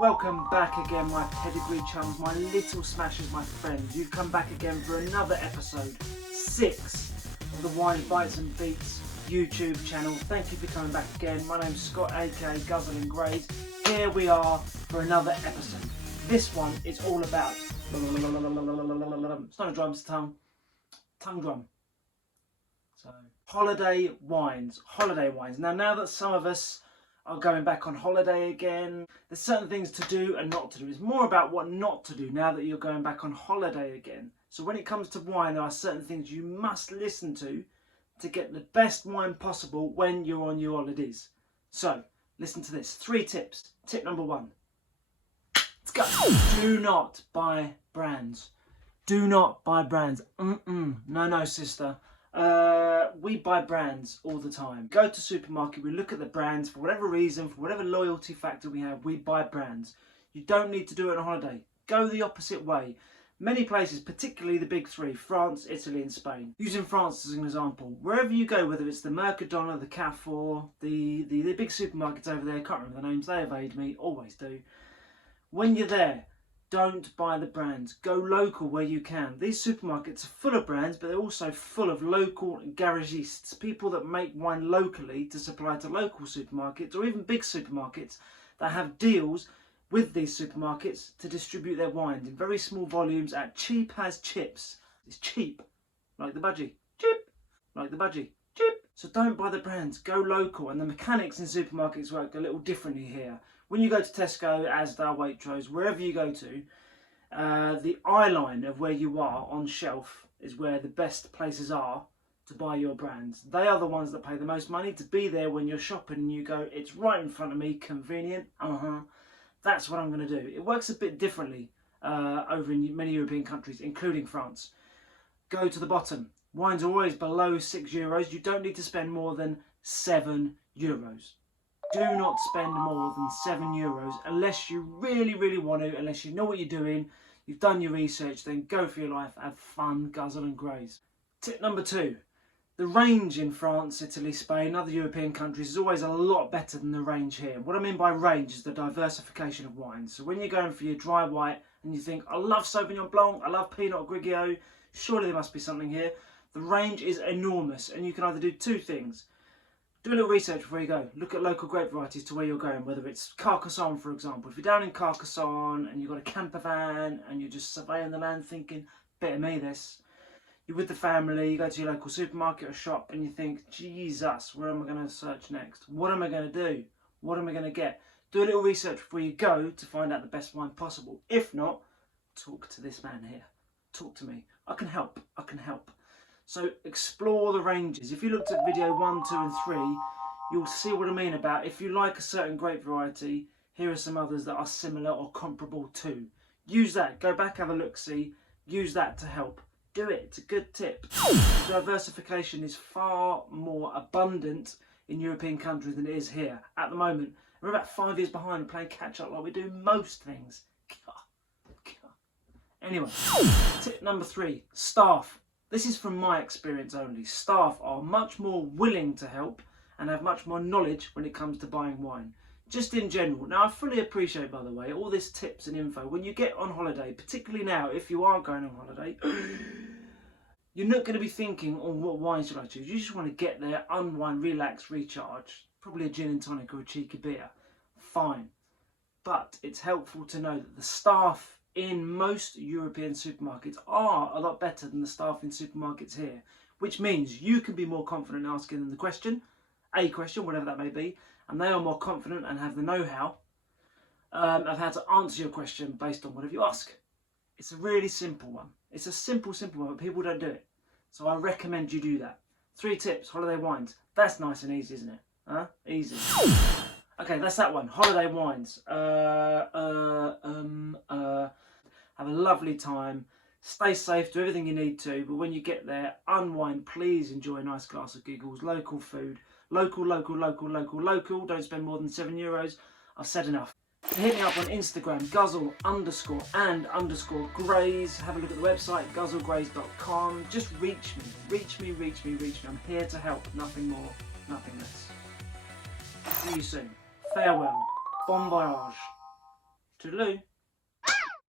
Welcome back again, my pedigree chums, my little smashers, my friends. You've come back again for another episode, 6 of the Wine Bites and Beats YouTube channel. Thank you for coming back again. My name's Scott, aka Guzzle and Grays. Here we are for another episode. This one is all about, it's not a drum, it's a tongue drum. So, holiday wines. Now that some of us are going back on holiday again, there's certain things to do and not to do. It's more about what not to do now that you're going back on holiday again. So when it comes to wine, there are certain things you must listen to get the best wine possible when you're on your holidays. So, listen to this. 3 tips. Tip number 1. Let's go. Do not buy brands. Do not buy brands. No, sister. We buy brands all the time. Go to supermarket, we look at the brands for whatever reason, for whatever loyalty factor we have, we buy brands. You don't need to do it on holiday. Go the opposite way. Many places, particularly the big 3, France, Italy and Spain. Using France as an example, wherever you go, whether it's the Mercadona, the Carrefour, the big supermarkets over there, can't remember the names, they evade me, always do. When you're there, don't buy the brands. Go local where you can. These supermarkets are full of brands, but they're also full of local garagistes, people that make wine locally to supply to local supermarkets or even big supermarkets that have deals with these supermarkets to distribute their wines in very small volumes at cheap as chips. It's cheap, like the budgie. Cheap, like the budgie. Cheap. So don't buy the brands. Go local. And the mechanics in supermarkets work a little differently here. When you go to Tesco, Asda, Waitrose, wherever you go to, the eye line of where you are on shelf is where the best places are to buy your brands. They are the ones that pay the most money to be there when you're shopping and you go, it's right in front of me, convenient, that's what I'm going to do. It works a bit differently over in many European countries, including France. Go to the bottom. Wines are always below €6. You don't need to spend more than €7. Do not spend more than €7 unless you really want to, unless you know what you're doing, you've done your research, then go for your life, have fun, guzzle and graze. Tip number 2. The range in France, Italy, Spain, other European countries is always a lot better than the range here. What I mean by range is the diversification of wines. So when you're going for your dry white and you think, I love Sauvignon Blanc, I love Pinot Grigio, surely there must be something here. The range is enormous and you can either do 2 things. Do a little research before you go. Look at local grape varieties to where you're going, whether it's Carcassonne, for example. If you're down in Carcassonne and you've got a camper van and you're just surveying the land thinking, bit of me this. You're with the family, you go to your local supermarket or shop and you think, Jesus, where am I going to search next? What am I going to do? What am I going to get? Do a little research before you go to find out the best wine possible. If not, talk to this man here. Talk to me. I can help. So explore the ranges. If you looked at video 1, 2 and 3, you'll see what I mean about if you like a certain grape variety, here are some others that are similar or comparable to. Use that. Go back, have a look-see. Use that to help. Do it. It's a good tip. Diversification is far more abundant in European countries than it is here at the moment. We're about 5 years behind playing catch-up like we do most things. Anyway, tip number 3. Staff. This is from my experience only. Staff are much more willing to help and have much more knowledge when it comes to buying wine. Just in general. Now I fully appreciate, by the way, all this tips and info. When you get on holiday, particularly now, if you are going on holiday, you're not going to be thinking, oh, what wine should I choose? You just want to get there, unwind, relax, recharge. Probably a gin and tonic or a cheeky beer. Fine. But it's helpful to know that the staff in most European supermarkets are a lot better than the staff in supermarkets here, which means you can be more confident asking them the question, a question, whatever that may be, and they are more confident and have the know-how of how to answer your question based on whatever you ask. It's a really simple one. It's a simple one, but people don't do it. So I recommend you do that. 3 tips, holiday wines. That's nice and easy, isn't it? Huh? Easy. Okay, that's that one. Holiday wines. Have a lovely time. Stay safe, do everything you need to, but when you get there, unwind, please enjoy a nice glass of giggles, local food. Local. Don't spend more than €7. I've said enough. Hit me up on Instagram, guzzle_and_grays. Have a look at the website, guzzlegrays.com. Just reach me. I'm here to help, nothing more, nothing less. See you soon. Farewell. Bon voyage. Toodaloo.